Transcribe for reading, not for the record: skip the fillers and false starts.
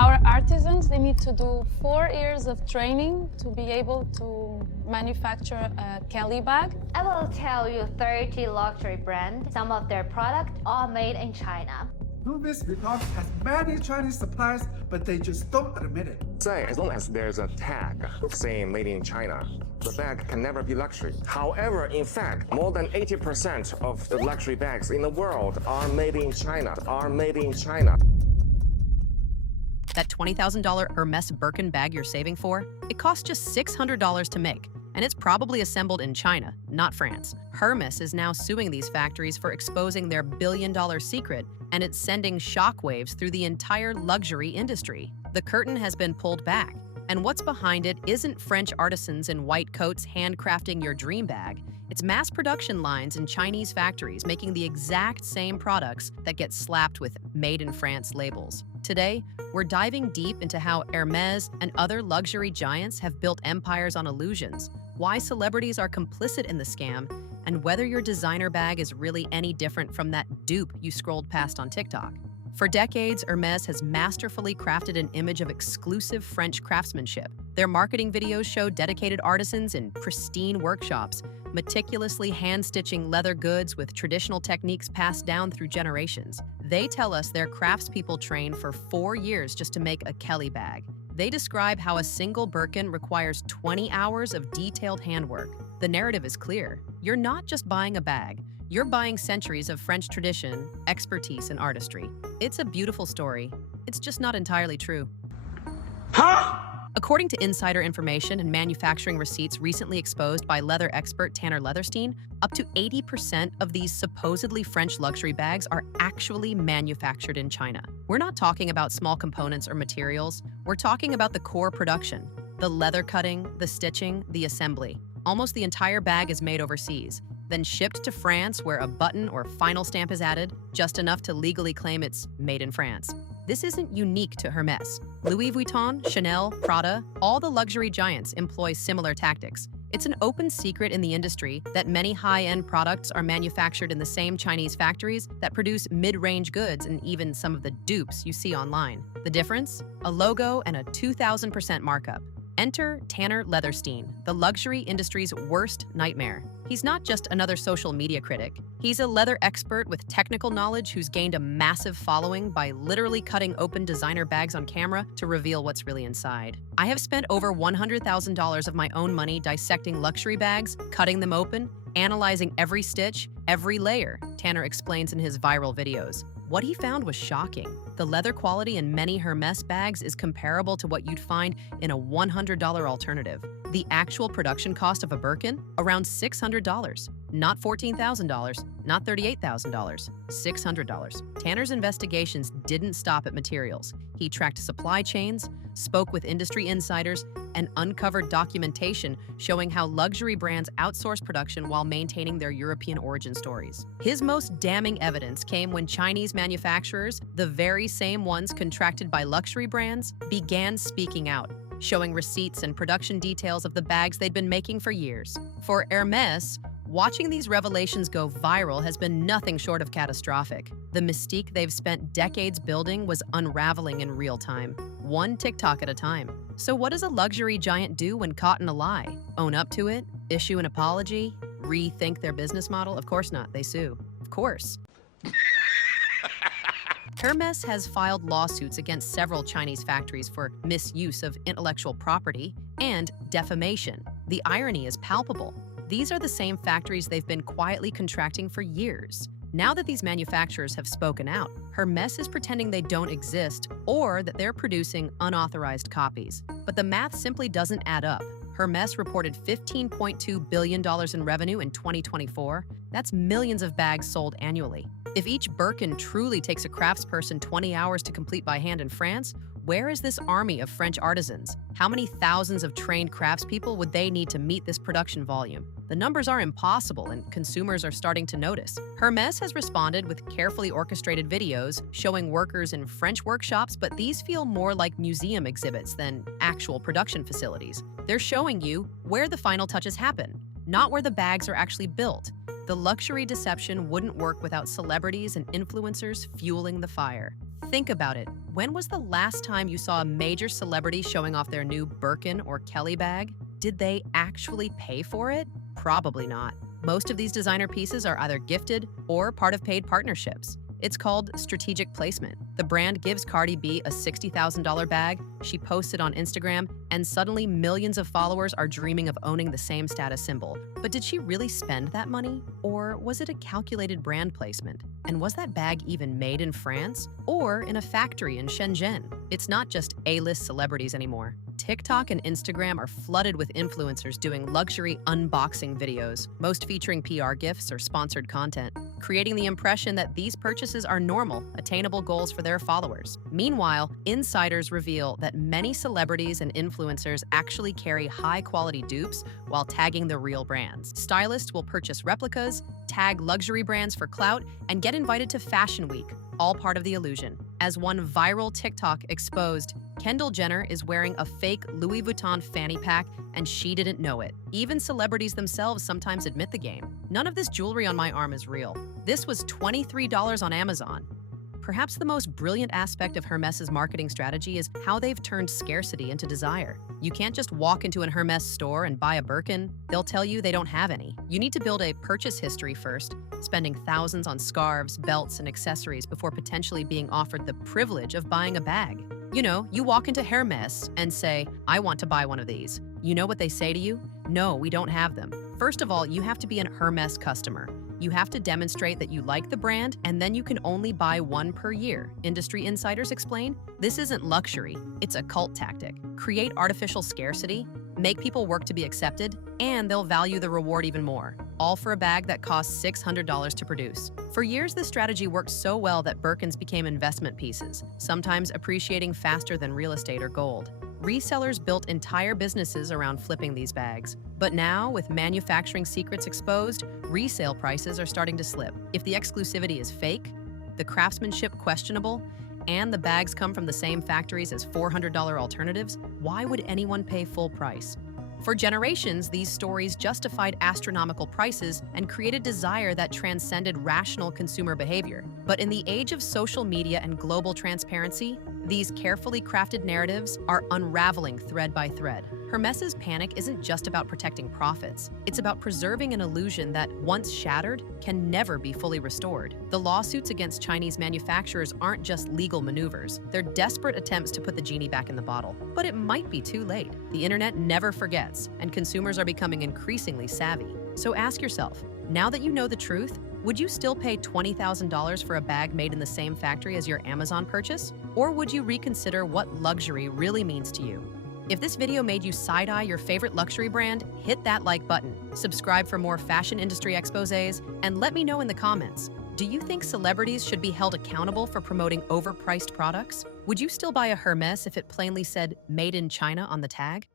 Our artisans, they need to do 4 years of training to be able to manufacture a Kelly bag. I will tell you 30 luxury brands. Some of their products are made in China. Hermès Birkin has many Chinese suppliers, but they just don't admit it. Say, as long as there's a tag saying made in China, the bag can never be luxury. However, in fact, more than 80% of the luxury bags in the world are made in China, That $20,000 Hermès Birkin bag you're saving for, it costs just $600 to make, and it's probably assembled in China, not France. Hermès is now suing these factories for exposing their billion-dollar secret, and it's sending shockwaves through the entire luxury industry. The curtain has been pulled back, and what's behind it isn't French artisans in white coats handcrafting your dream bag. It's mass production lines in Chinese factories making the exact same products that get slapped with Made in France labels. Today, we're diving deep into how Hermès and other luxury giants have built empires on illusions, why celebrities are complicit in the scam, and whether your designer bag is really any different from that dupe you scrolled past on TikTok. For decades, Hermès has masterfully crafted an image of exclusive French craftsmanship. Their marketing videos show dedicated artisans in pristine workshops, meticulously hand-stitching leather goods with traditional techniques passed down through generations. They tell us their craftspeople train for 4 years just to make a Kelly bag. They describe how a single Birkin requires 20 hours of detailed handwork. The narrative is clear. You're not just buying a bag. You're buying centuries of French tradition, expertise, and artistry. It's a beautiful story. It's just not entirely true. According to insider information and manufacturing receipts recently exposed by leather expert Tanner Leatherstein, up to 80% of these supposedly French luxury bags are actually manufactured in China. We're not talking about small components or materials. We're talking about the core production, the leather cutting, the stitching, the assembly. Almost the entire bag is made overseas, then shipped to France where a button or final stamp is added, just enough to legally claim it's made in France. This isn't unique to Hermès. Louis Vuitton, Chanel, Prada, all the luxury giants employ similar tactics. It's an open secret in the industry that many high-end products are manufactured in the same Chinese factories that produce mid-range goods and even some of the dupes you see online. The difference? A logo and a 2,000% markup. Enter Tanner Leatherstein, the luxury industry's worst nightmare. He's not just another social media critic. He's a leather expert with technical knowledge who's gained a massive following by literally cutting open designer bags on camera to reveal what's really inside. I have spent over $100,000 of my own money dissecting luxury bags, cutting them open, analyzing every stitch, every layer, Tanner explains in his viral videos. What he found was shocking. The leather quality in many Hermès bags is comparable to what you'd find in a $100 alternative. The actual production cost of a Birkin? Around $600. Not $14,000, not $38,000, $600. Tanner's investigations didn't stop at materials. He tracked supply chains, spoke with industry insiders, and uncovered documentation showing how luxury brands outsource production while maintaining their European origin stories. His most damning evidence came when Chinese manufacturers, the very same ones contracted by luxury brands, began speaking out, showing receipts and production details of the bags they'd been making for years. For Hermès, watching these revelations go viral has been nothing short of catastrophic. The mystique they've spent decades building was unraveling in real time, one TikTok at a time. So what does a luxury giant do when caught in a lie? Own up to it? Issue an apology? Rethink their business model? Of course not. They sue. Of course. Hermès has filed lawsuits against several Chinese factories for misuse of intellectual property and defamation. The irony is palpable. These are the same factories they've been quietly contracting for years. Now that these manufacturers have spoken out, Hermès is pretending they don't exist or that they're producing unauthorized copies. But the math simply doesn't add up. Hermès reported $15.2 billion in revenue in 2024. That's millions of bags sold annually. If each Birkin truly takes a craftsperson 20 hours to complete by hand in France, where is this army of French artisans? How many thousands of trained craftspeople would they need to meet this production volume? The numbers are impossible, and consumers are starting to notice. Hermès has responded with carefully orchestrated videos showing workers in French workshops, but these feel more like museum exhibits than actual production facilities. They're showing you where the final touches happen, not where the bags are actually built. The luxury deception wouldn't work without celebrities and influencers fueling the fire. Think about it. When was the last time you saw a major celebrity showing off their new Birkin or Kelly bag? Did they actually pay for it? Probably not. Most of these designer pieces are either gifted or part of paid partnerships. It's called strategic placement. The brand gives Cardi B a $60,000 bag, she posts it on Instagram, and suddenly millions of followers are dreaming of owning the same status symbol. But did she really spend that money? Or was it a calculated brand placement? And was that bag even made in France? Or in a factory in Shenzhen? It's not just A-list celebrities anymore. TikTok and Instagram are flooded with influencers doing luxury unboxing videos, most featuring PR gifts or sponsored content, creating the impression that these purchases are normal, attainable goals for their followers. Meanwhile, insiders reveal that many celebrities and influencers actually carry high-quality dupes while tagging the real brands. Stylists will purchase replicas, tag luxury brands for clout, and get invited to Fashion Week, all part of the illusion. As one viral TikTok exposed, Kendall Jenner is wearing a fake Louis Vuitton fanny pack and she didn't know it. Even celebrities themselves sometimes admit the game. None of this jewelry on my arm is real. This was $23 on Amazon. Perhaps the most brilliant aspect of Hermès' marketing strategy is how they've turned scarcity into desire. You can't just walk into an Hermès store and buy a Birkin. They'll tell you they don't have any. You need to build a purchase history first, spending thousands on scarves, belts, and accessories before potentially being offered the privilege of buying a bag. You know, you walk into Hermès and say, I want to buy one of these. You know what they say to you? No, we don't have them. First of all, you have to be an Hermès customer. You have to demonstrate that you like the brand, and then you can only buy one per year. Industry insiders explain, this isn't luxury, it's a cult tactic. Create artificial scarcity, make people work to be accepted, and they'll value the reward even more, all for a bag that costs $600 to produce. For years, this strategy worked so well that Birkins became investment pieces, sometimes appreciating faster than real estate or gold. Resellers built entire businesses around flipping these bags. But now, with manufacturing secrets exposed, resale prices are starting to slip. If the exclusivity is fake, the craftsmanship questionable, and the bags come from the same factories as $400 alternatives, why would anyone pay full price? For generations, these stories justified astronomical prices and created desire that transcended rational consumer behavior. But in the age of social media and global transparency, these carefully crafted narratives are unraveling thread by thread. Hermès' panic isn't just about protecting profits. It's about preserving an illusion that, once shattered, can never be fully restored. The lawsuits against Chinese manufacturers aren't just legal maneuvers. They're desperate attempts to put the genie back in the bottle. But it might be too late. The internet never forgets, and consumers are becoming increasingly savvy. So ask yourself, now that you know the truth, would you still pay $20,000 for a bag made in the same factory as your Amazon purchase? Or would you reconsider what luxury really means to you? If this video made you side-eye your favorite luxury brand, hit that like button, subscribe for more fashion industry exposés, and let me know in the comments, do you think celebrities should be held accountable for promoting overpriced products? Would you still buy a Hermès if it plainly said "Made in China" on the tag?